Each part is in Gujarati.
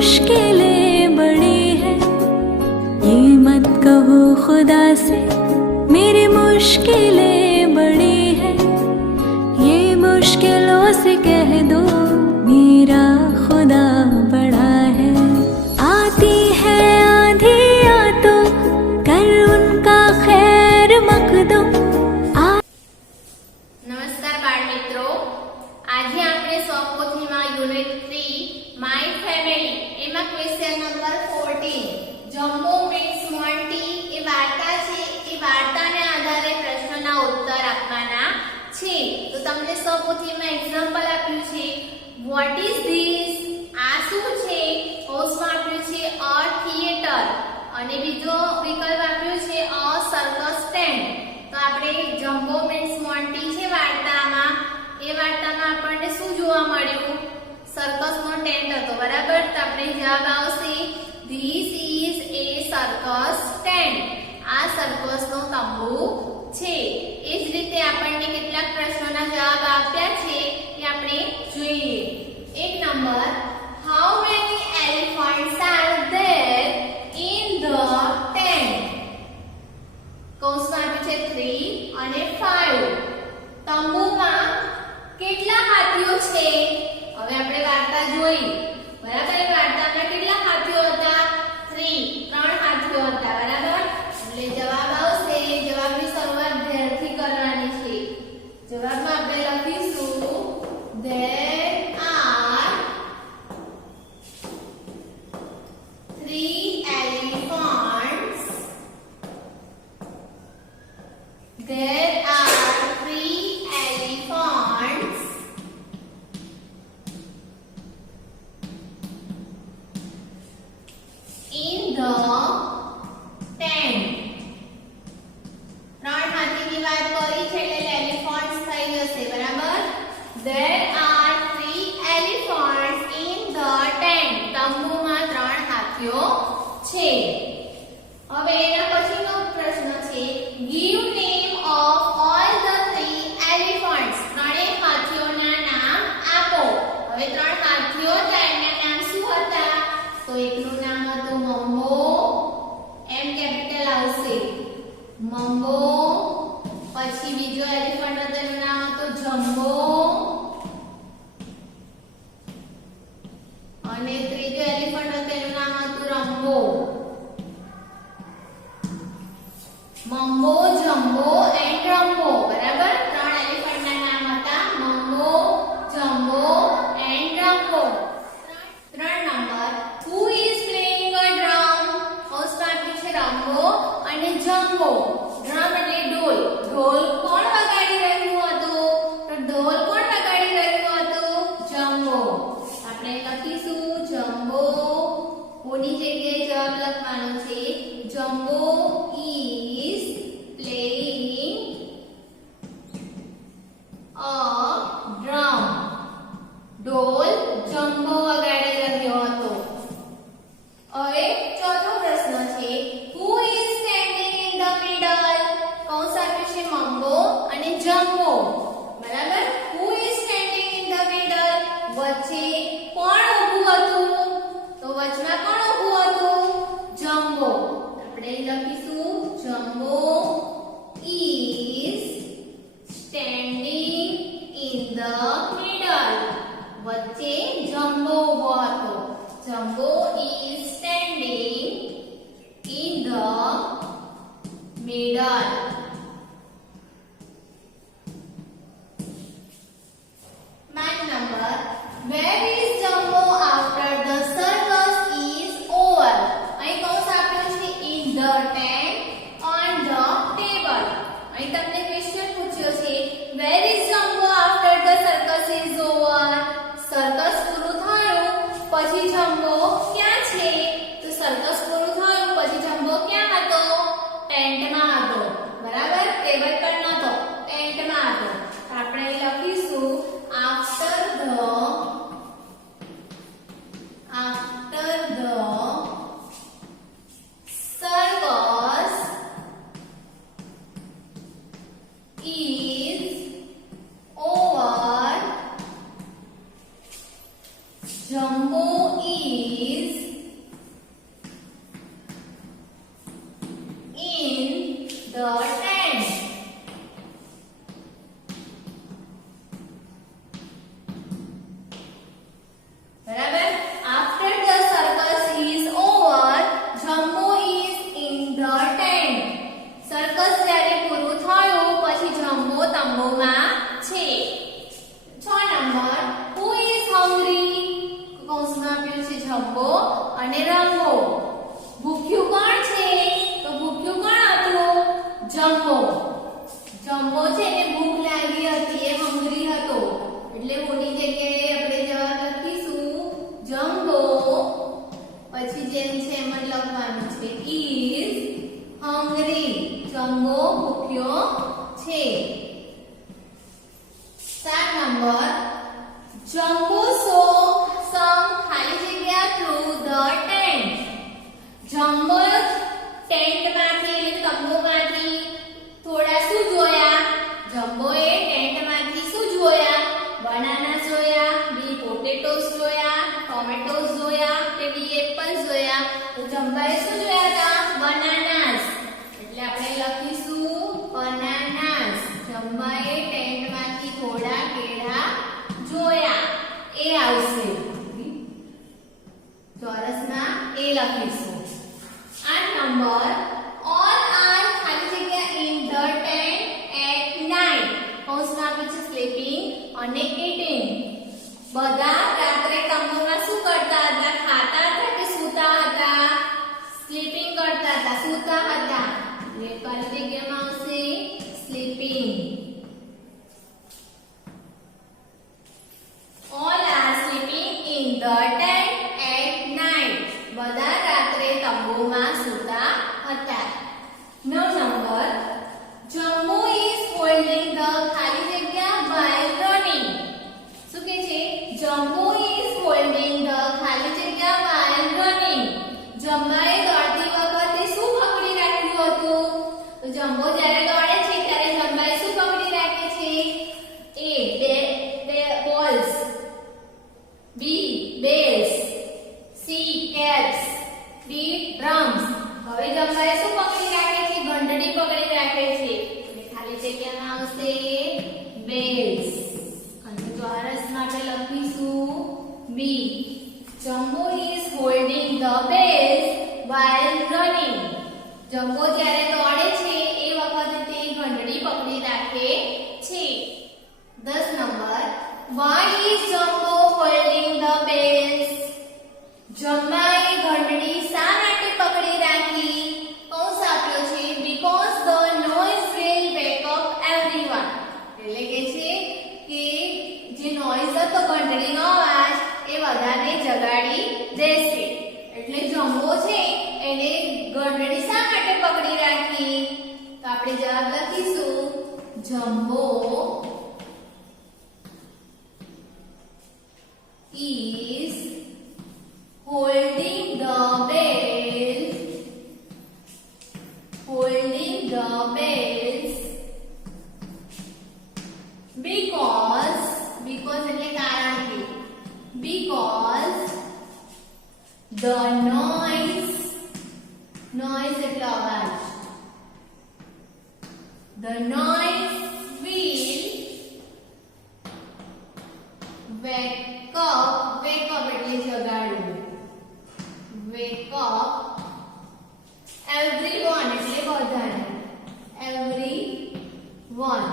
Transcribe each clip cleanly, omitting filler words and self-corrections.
मुश्किलें बड़ी है, ये मत कहो खुदा से मेरी मुश्किलें बड़ी है, ये मुश्किलों से कह दो मेरा खुदा बड़ा है। आती है आंधियाँ तो कर उनका खैर मकदम। નમસ્કાર બાળ મિત્રો, આજે આપણે સ્વપોથીમાં યુનિટ 3 માય ફેમિલી એમાં question number 14 Jumbo means Monty એ વાર્તા છે, એ વાર્તાને આધારે પ્રશ્નના ઉત્તર આપવાના છે। તો તમને સ્વપોથીમાં એક્ઝામ્પલ આપ્યું છે વોટ ઇઝ ધીસ, આ શું છે, કોર્સમાં આપ્યું છે અ થિયેટર અને બીજો વિકલ્પ આપ્યો છે અ સર્કસ સ્ટેન્ડ। તો આપણે જમ્બો મીન્સ મોન્ટી છે વાર્તામાં, એ વાર્તામાં આપણને શું જોવા મળ્યું? સર્કસનો ટેન્ટ હતો, બરાબર? તો આપણે જવાબ આવશે this is A circus tent, આ સર્કસનો તંબુ છે। એ જ રીતે આપણને કેટલાક પ્રશ્નોના જવાબ આપ્યા છે એ આપણે જોઈએ। 1 number, how many elephants are there in the tent? કૌંસમાં આપ્યું છે 3 અને 5। તંબુમાં કેટલા હાથીઓ છે? હવે આપણે વાર્તા જોઈ, બરાબર? એ વાર્તામાં કેટલા હાથીઓ હતા? 3 હાથીઓ હતા, બરાબર? એટલે જવાબ આવશે, જવાબની શરૂઆત ધેરથી કરવાની છે। જવાબમાં આપણે લખીશું there are 3 elephants. There are 3 elephants in the tent. ત્રણ હાથીની વાત કરી છે એટલે elephants થઈ જશે, બરાબર? There are 3 elephants in the tent. તંબુમાં 3 હાથીઓ છે। હવે એના પછીનો પ્રશ્ન છે give name of all the 3 elephants. ત્રણેય હાથીઓના નામ આપો। હવે 3 હાથીઓ હતા, એના નામ શું હતા? તો એકનું નામ હતું મંબો, એમ કેપિટલ આવશે મંબો। પછી બીજો એલિફન્ટ હતો, એનું નામ હતું જમ્બો, અને ત્રીજો એલિફન્ટ હતો, એનું નામ હતું રમ્બો। મંબો, જમ્બો એન્ડ રમ્બો, બરાબર? 3 એલિફન્ટના નામ હતા Mambo, Jumbo and Rambo. 3 number, who is playing a drum? કૌંસમાં આપ્યું છે રમ્બો અને જમ્બો। ડ્રમ એટલે ઢોલ, ઢોલ કોણ વગાડી રહ્યું હતું? તો ઢોલ કોણ વગાડી રહ્યું હતું? જમ્બો। આપણે લખીશું જમ્બો, કોની જગ્યાએ જવાબ લખવાનો છે? Jumbo is playing a drum. ઢોલ જમ્બો વગાડી રહ્યો હતો। હવે ચોથો પ્રશ્ન છે who is standing in the middle? કૌંસ આપ્યું છે મંબો અને જમ્બો, બરાબર? who is standing in the middle? વચ્ચે કોણ ઊભું હતું? તો વચમાં કોણ ઊભું હતું? જમ્બો। આપણે લખીશું jumbo is standing in the middle. વચ્ચે જમ્બો ઊભો હતો। Jumbo is standing in the middle. Ninth number, where is Jumbo after the circus is over? અહીં કૌંસ આપ્યું છે in the tent, on the table. અહીં તમને ક્વેશ્ચન પૂછ્યો છે where is Jumbo after the circus is over? Circus પૂરું થયું પછી જમ્બો ક્યાં છે? તો સર્કસ પૂરું થયું પછી જમ્બો ક્યાં હતો? ટેન્ટમાં હતો, બરાબર? ટેબલ પર નહોતો, ટેન્ટમાં હતો। આપણે લખીશું after the circus is over, Jumbo is in the tent. બરાબર. After the circus is over, Jumbo is in the tent. Circus જ્યારે પૂરું થયું પછી જમ્બો તંબુમાં છે. 6 નંબર Who is hungry? કૌંસમાં આપ્યું છે જમ્બો અને રંગો. ભૂખ્યું કોણ છે? તો ભૂખ્યું કોણ હતું? જમ્બો. જમ્બો છે ને ભૂખ લાગી હતી, એ હંગ્રી હતો, એટલે ઓની જગ્યાએ આપણે જવાબ લખીશું જમ્બો. પછી જેમ છે એમ જ લખવાનું છે is hungry. જમ્બો ભૂખ્યો છે. 7 નંબર જમ્બો some ખાલી જગ્યા through the tent. જમ્બો ટેન્ટમાંથી એટલે તંબુમાંથી થોડા શું જોયા? જમ્બોએ ટેન્ટમાંથી શું જોયા? બનાના જોયા, બી પોટેટોસ જોયા, ટોમેટોસ જોયા કે બી એપલ્સ જોયા. તો જમ્બાએ શું જોયા હતા? બનાનાસ. એટલે આપણે લખીશું બનાનાસ. જમ્બાએ ટેન્ટમાંથી થોડા કેળા જોયા. એ આવશે. ચોરસમાં એ લખીશું. 8 નંબર all are ખાલી જગ્યા in the tent at night. કૌંસમાં આપ્યું છે sleeping અને eating. બધા રાત્રે તંબુમાં શું કરતા હતા? ખાતા હતા કે સૂતા હતા? સ્લીપિંગ કરતા હતા, સૂતા હતા. એટલે ખાલી જગ્યામાં આવશે sleeping. All are sleeping in the tent at night. બધા રાત્રે તંબુમાં સૂતા હતા. 9 number Jumbo is holding the ખાલી જગ્યા while running. શું કહે છે? Jumbo is holding the ખાલી જગ્યા while running. જમ્બાએ દોડતી વખતે શું પકડી રાખ્યું હતું? તો જમ્બો જ્યારે દોડે છે ત્યારે જમ્બાએ શું પકડી રાખે છે? A બે balls, B bells, C caps, D drums. હવે જમ્બાએ શું પકડી રાખે છે? ઘંટડી પકડી રાખે છે. એટલે ખાલી જગ્યામાં આવશે bells. અને ચોરસમાં આપણે લખીશું B. Jumbo is holding the bells while running. Jumbo જ્યારે દોડે છે એ વખતે તે ઘંટડી પકડી રાખે છે. 10 number Why is Jumbo holding the bells? જમ્બાએ ઘંટડી શા માટે પકડી રાખી? કૌંસ આપ્યો છે because the noise will wake up everyone. એટલે કે છે કે જે નોઈઝ હતો ઘંટડીનો અવાજ એ બધાને જગાડી દેશે. એટલે જમ્બો છે એને ઘંટડી શા માટે પકડી રાખી? તો આપણે જવાબ લખીશું jumbo is holding the bells because એટલે કારણ કે because the noise એટલે અવાજ. The noise will wake up એટલે જગાડવું. Wake up everyone એટલે બધાને. Everyone.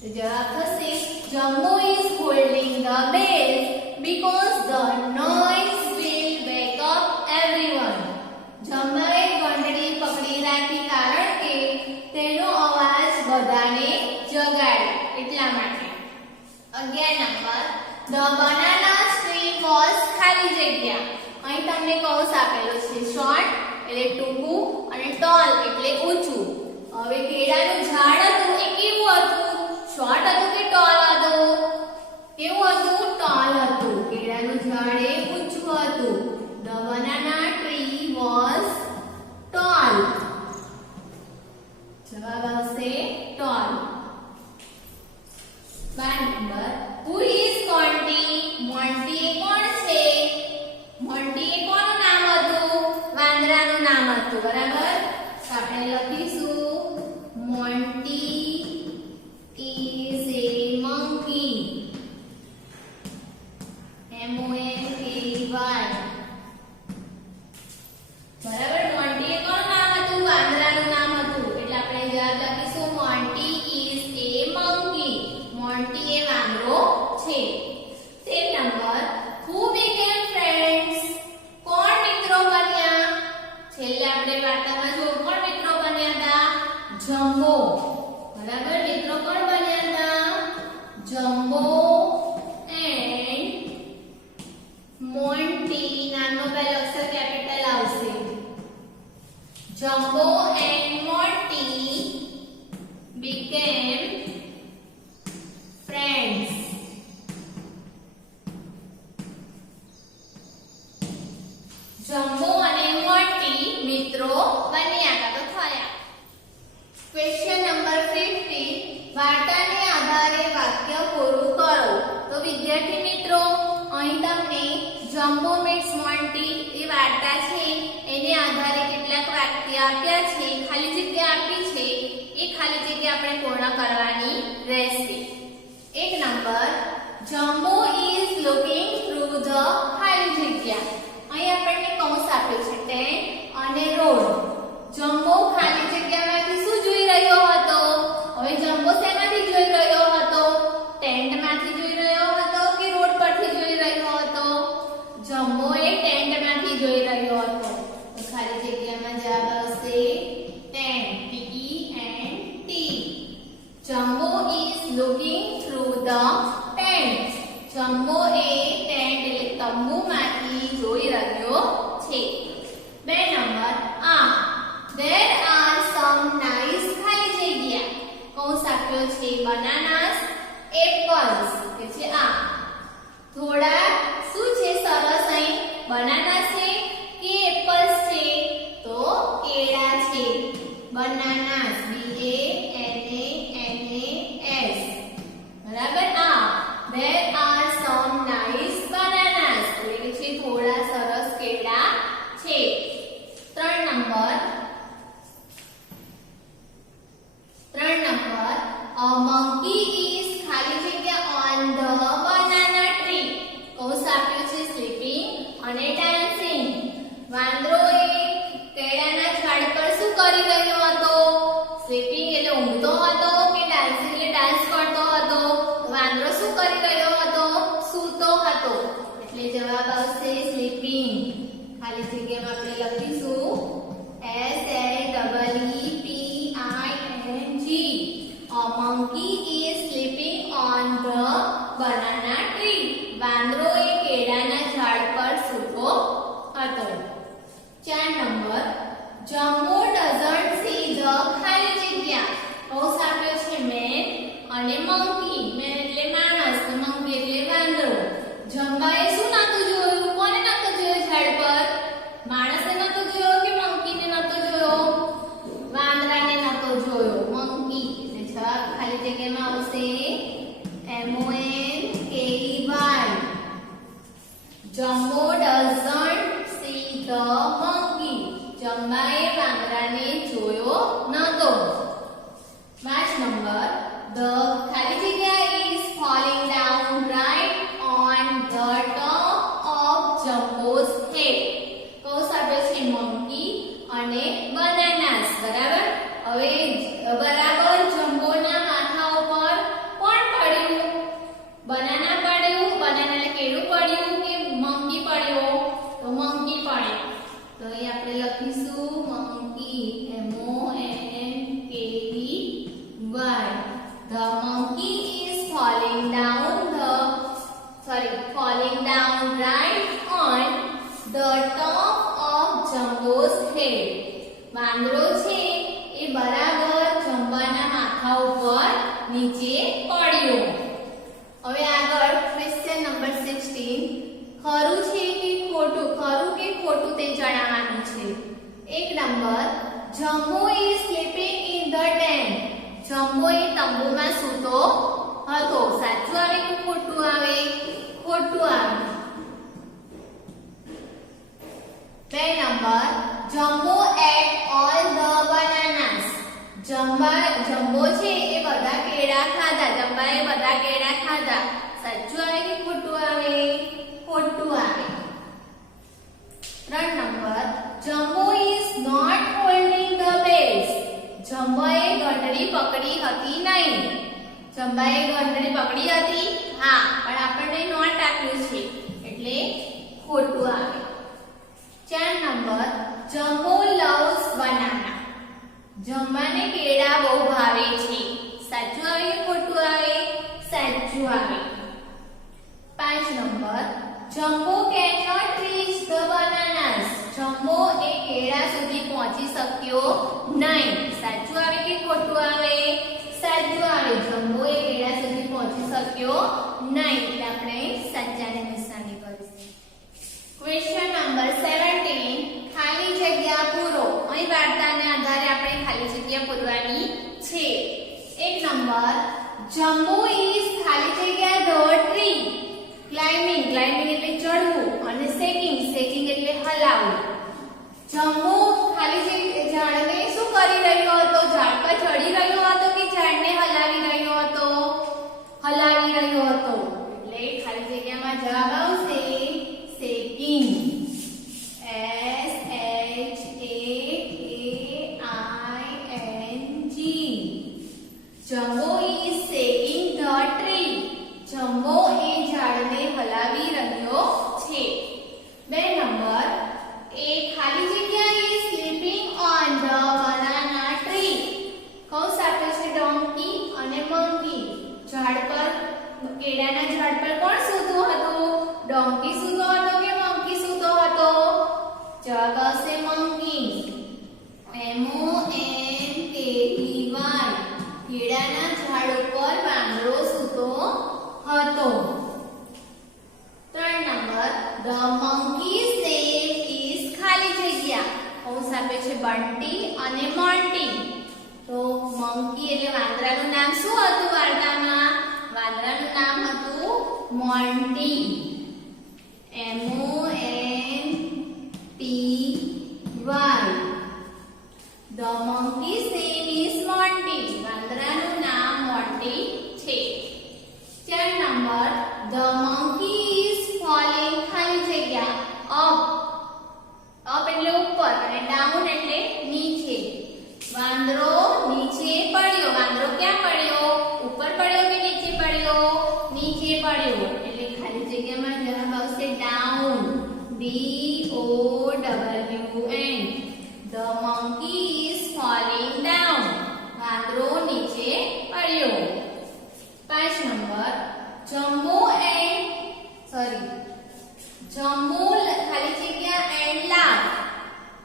તો જવાબ થશે Jumbo is holding the bells because the noise will wake up everyone. જમ્બાએ ઘંટડી પકડી રાખી કારણ કે તેનો અવાજ બધાને જગાડે એટલા માટે. 11 number The banana tree was ખાલી જગ્યા. અહીં તમને કૌંસ આપેલો છે short એટલે ટૂંકું અને tall એટલે ઊંચું. હવે કેળાનું ઝાડ હતું એ કેવું હતું? શોર્ટ હતું કે ટોલ હતું? કેવું હતું? ટોલ હતું. કેળાનું ઝાડ એ ઊંચું હતું. The banana tree was tall. જવાબ આવશે tall. 12 number Who is counting નામ હતું, બરાબર? તો આપણે લખીશું Monty is a monkey. MONKEY. બરાબર? મોન્ટી એ કોનું નામ હતું? વાંદરાનું નામ હતું. એટલે આપણે જવાબ લખીશું Monty is a monkey. Monty એ વાંદરો છે. Same number who became friends. કોણ મિત્રો બન્યા? છેલ્લે આપણે વાર્તામાં જો કોણ મિત્રો બન્યા હતા? જમ્બો. બરાબર? મિત્રો કોણ બન્યા હતા? Jumbo and Monty. નામનો પહેલો અક્ષર કેપિટલ આવશે. Jumbo and Monty became friends. Jumbo અને મોન્ટી મિત્રો બન્યા હતા તો થયા. ક્વેશ્ચન નંબર 50 વાર્તાને આધારે વાક્ય પૂરું કરો. તો વિદ્યાર્થી મિત્રો અહીં તમને જમ્બો મીટ્સ મોન્ટી એ વાર્તા છે એને આધારે કેટલાક વાક્ય આપ્યા છે, ખાલી જગ્યા આપી છે. એ ખાલી જગ્યા આપણે પૂર્ણ કરવાની રહેશે. એક number jumbo is looking through the ખાલી જગ્યા. અહીં આપણને કૌંસ આપ્યો છે ટેન્ટ અને રોડ. જમ્બો ખાલી જગ્યામાંથી શું જોઈ રહ્યો હતો? હવે જમ્બો શેમાંથી જોઈ રહ્યો હતો? ટેન્ટમાંથી જોઈ રહ્યો હતો કે રોડ પરથી જોઈ રહ્યો હતો? જમ્બો એ ટેન્ટમાંથી જોઈ રહ્યો હતો. તો ખાલી જગ્યામાં જવાબ આવશે tent. TENT. Jumbo is looking through the tent. Jumbo A tent એટલે તંબુમાંથી જોઈ રહ્યો છે. બે number there are some nice ખાલી જગ્યા. કૌંસ આપ્યો છે bananas, apples કે છે આ. થોડા શું છે સરસ અહીં? બનાના છે કે એપલ્સ છે? તો કેળા છે. bananas BANANAS. બરાબર? there are some nice bananas. એટલે છે થોડા સરસ કેળા છે. 3 નંબર a monkey is ખાલી જગ્યા on the banana tree. કૌંસ આપ્યું છે sleeping અને dancing. વાંદરો એ કેળાના ઝાડ પર શું કરી રહ્યો હતો? સ્લીપિંગ એટલે ઊંઘતો હતો કે ડાન્સિંગ એટલે ડાન્સ કરતો હતો? વાંદરો શું કરી રહ્યો હતો? સૂતો હતો. એટલે જવાબ આવશે સ્લીપિંગ. ખાલી જગ્યામાં આપણે લખીશું SLEEPING. A monkey is sleeping on the banana tree. વાંદરો એ કેળાના ઝાડ પર સૂતો હતો. 4 number jumbo doesn't see the ખાલી જગ્યા. કૌંસ આપ્યો છે man અને monkey. man એટલે માણસ, monkey એટલે વાંદરો. જમ્બાએ શું નહોતું જોયું? કોને નહોતું જોયું ઝાડ પર? માણસે નહોતો જોયો કે મંકીને નહોતો જોયો? વાંદરાને નહોતો જોયો, મંકી. એટલે જવાબ ખાલી જગ્યામાં આવશે MONKEY. Jumbo doesn't see the monkey. જમ્બાએ વાંદરાને જોયો નહોતો. 5 નંબર the ખાલી જગ્યા is falling down right on the top of Jumbo's head. કૌંસ આપ્યો છે monkey અને bananas. બરાબર? હવે બરાબર જમ્બોના માથા ઉપર કોણ પડ્યું? બનાના પડ્યું. બનાના એટલે કેળું પડ્યું કે monkey પડ્યો? તો monkey પડ્યો. તો અહીં આપણે લખીશું monkey MONKEY. The monkey is falling down right on the top of Jumbo's head. વાંદરો છે એ બરાબર જમ્બાના માથા ઉપર નીચે પડ્યો. હવે આગળ ક્વેશ્ચન નંબર 16 ખરું છે કે ખોટું? ખરું કે ખોટું તે જણાવવાનું છે. 1 number Jumbo is sleeping in the tent. Jumbo એ તંબુમાં સૂતો હતો. સાચું આવે કે ખોટું આવે? ખોટું આવે. 2 નંબર જમ્બો ખોટું આવે. 4 નંબર જમ્બો લવ્સ બનાના. જમ્બાને કેળા બહુ ભાવે છે. સાચું આવે કે ખોટું આવે? સાચું આવે. 5 number Jumbo can not reach the bananas. Jumbo એ કેળા સુધી પહોંચી શક્યો નહીં. સાચું આવે કે ખોટું આવે? સાચું આવે. જમ્બો એ કેળા સુધી પહોંચી શક્યો નહીં. એટલે આપણે સાચાની નિશાની કરીશું. ક્વેશ્ચન નંબર 17 ખાલી જગ્યા પૂરો. અહીં વાર્તાના આધારે આપણે ખાલી જગ્યા પૂરવાની છે. 1 નંબર જમ્બો ઇઝ ખાલી જગ્યા ધ ટ્રી. ક્લાઇમ્બિંગ એટલે ચડવું અને શેકિંગ એટલે હલાવવું. જમ્બો ખાલી ઝાડને શું કરી રહ્યો હતો? ઝાડ પર ચડી રહ્યો હતો કે ઝાડને હલાવી રહ્યો હતો? હલાવી રહ્યો હતો. એટલે ખાલી જગ્યામાં જવાબ આવશે shaking. Jumbo is shaking the tree. Jumbo એ ઝાડને હલાવી રહ્યો છે. 2 નંબર એ ખાલી જગ્યા is sleeping on the banana tree. કૌંસ આપે છે ડોંકી અને મંકી. ઝાડ પર કેળાના ઝાડ પર કોણ સૂતો હતો? ડોંકી સૂતો હતો કે મંકી સૂતો હતો? જવાબ આવશે મંકી. MONKEY. કેળાના ઝાડ ઉપર વાંદરો સૂતો હતો. 3 number the monkeys name is ખાલી જગ્યા. કૌંસ આપે છે બંટી અને મોન્ટી. તો મંકી એટલે વાંદરાનું નામ શું હતું વાર્તામાં? વાંદરાનું નામ હતું Monty. MONTY. The monkey's name is Monty. વાંદરાનું નામ મોન્ટી છે. 4 number The monkey is falling ખાલી જગ્યા up. up એટલે ઉપર અને down એટલે નીચે. વાંદરો નીચે પડ્યો. વાંદરો ક્યાં પડ્યો? ઉપર પડ્યો કે નીચે પડ્યો? નીચે પડ્યો. એટલે ખાલી જગ્યામાં જવાબ આવશે down. DOWN. The monkey is falling down. વાંદરો નીચે પડ્યો. 5 નંબર જમ્બો ખાલી જગ્યા and laugh.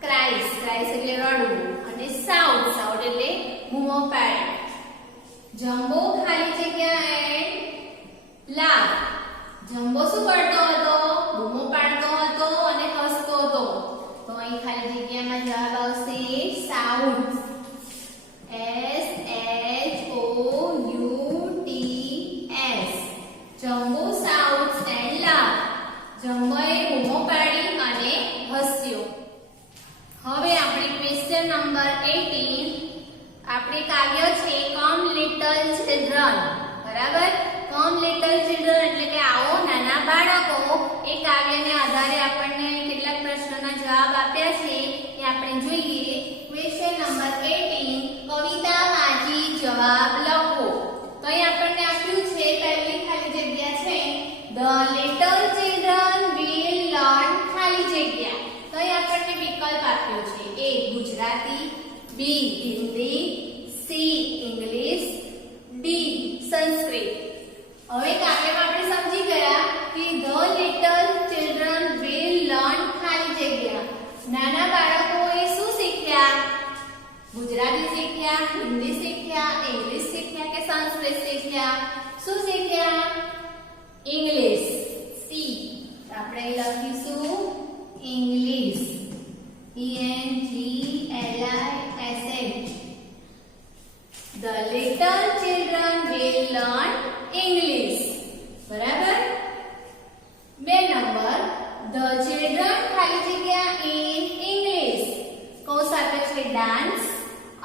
cries એટલે રડવું અને shout એટલે બૂમો પાડે. જમ્બો ખાલી જગ્યા and laugh. જમ્બો શું કરતો હતો? બૂમો પાડતો હતો અને હસતો હતો. તો અહીં ખાલી જગ્યામાં જવાબ આવશે shout. SHOUTS. Jumbo shouts and laugh. જમ્બોએ બૂમો પાડી અને હસ્યો. હવે આપણે ક્વેશ્ચન નંબર 18 આપણે કાવ્ય છે કમ લિટલ ચિલ્ડ્રન. બરાબર? કમ લિટલ ચિલ્ડ્રન એટલે કે આવો નાના બાળકો. એ કાવ્યને આધારે આપણને કેટલાક પ્રશ્નોના જવાબ આપ્યા છે એ આપણે જોઈએ. ક્વેશ્ચન નંબર 18 કવિતા વાંચી જવાબ લખો. તો અહીં આપણને આપ્યું છે પહેલી ખાલી જગ્યા છે The little children will learn ખાલી જગ્યા. તો અહીં આપણને વિકલ્પ આપ્યો છે. A Gujarati, B Hindi, C English, D Sanskrit. હવે કાવ્યમાં આપણે સમજી ગયા કે The little children will learn ખાલી જગ્યા. નાના બાળકોએ શું શીખ્યા? ગુજરાતી શીખ્યા, હિન્દી શીખ્યા, ઇંગ્લિશ શીખ્યા કે સંસ્કૃત શીખ્યા? શું શીખ્યા? ઇંગ્લિશ. સી આપણે લખીશું English. ENGLISH. The little children will learn English. બરાબર? 2 નંબર The children ખાલી જગ્યા in English. કૌંસ આપે છે ડાન્સ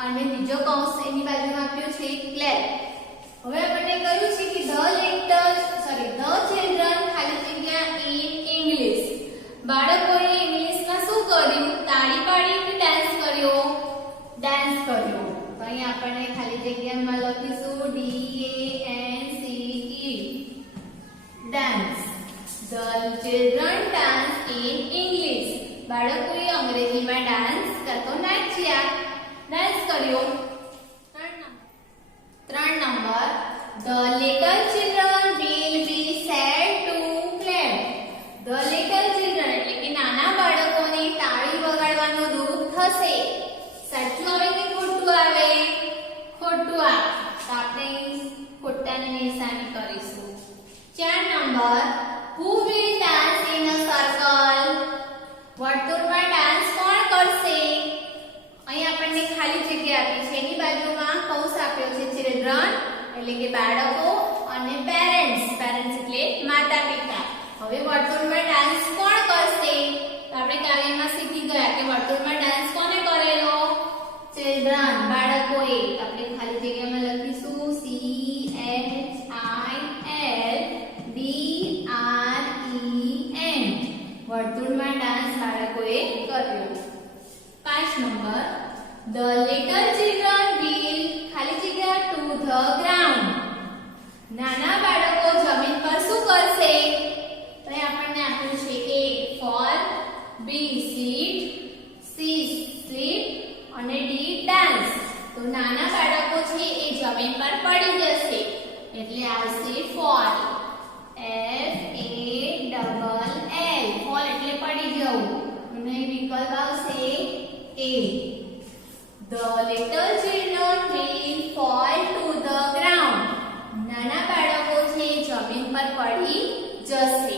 અને બીજો કૌંસ એની બાજુમાં આપ્યો છે ક્લેપ. હવે આપણે કહ્યું છે કે the children ખાલી જગ્યા in English. બાળકોએ ઇંગ્લિશમાં શું કર્યું? તાળી પાડી કે ડાન્સ કર્યો? ડાન્સ કર્યો. તો અહીં આપણે ખાલી જગ્યામાં લખીશું DANCE. dance. The children dance in English. બાળકોએ અંગ્રેજીમાં ડાન્સ કરતો ડાન્સ કર્યો. 3 number The little children will be sad to clap. The little children એટલે કે નાના બાળકોને તાળી વગાડવાનું દુઃખ થશે. સાચું આવે કે ખોટું આવે? ખોટું આવે. તો આપણે ખોટાની નિશાની કરીશું. 4 number Who will dance in a circle? વર્તુળમાં ડાન્સ કોણ કરશે? અહીં આપણને ખાલી જગ્યા આપી છે. એની બાજુમાં કૌંસ આપ્યો છે children એટલે કે બાળકો અને પેરેન્ટ્સ એટલે માતા પિતા. હવે વર્તુળમાં ડાન્સ કોણ કરશે? તો આપણે કાવ્યમાં શીખી ગયા કે વર્તુળમાં ડાન્સ કોને કરેલો? ચિલ્ડ્રન બાળકોએ. આપણે ખાલી જગ્યામાં લખીશું CHILDREN. વર્તુળમાં ડાન્સ બાળકોએ કર્યો. 5 number The little children will ખાલી જગ્યા to the ground. નાના બાળકો જમીન પર શું કરશે? તો આપણને આપ્યું છે A fall, B sit, C sleep અને D dance. તો નાના બાળકો છે એ જમીન પર પડી જશે એટલે આવશે fall. FALL fall એટલે પડી જવું અને વિકલ્પ આવશે A. The little children will fall to the ground. નાના બાળકો છે જમીન પર પડી જશે.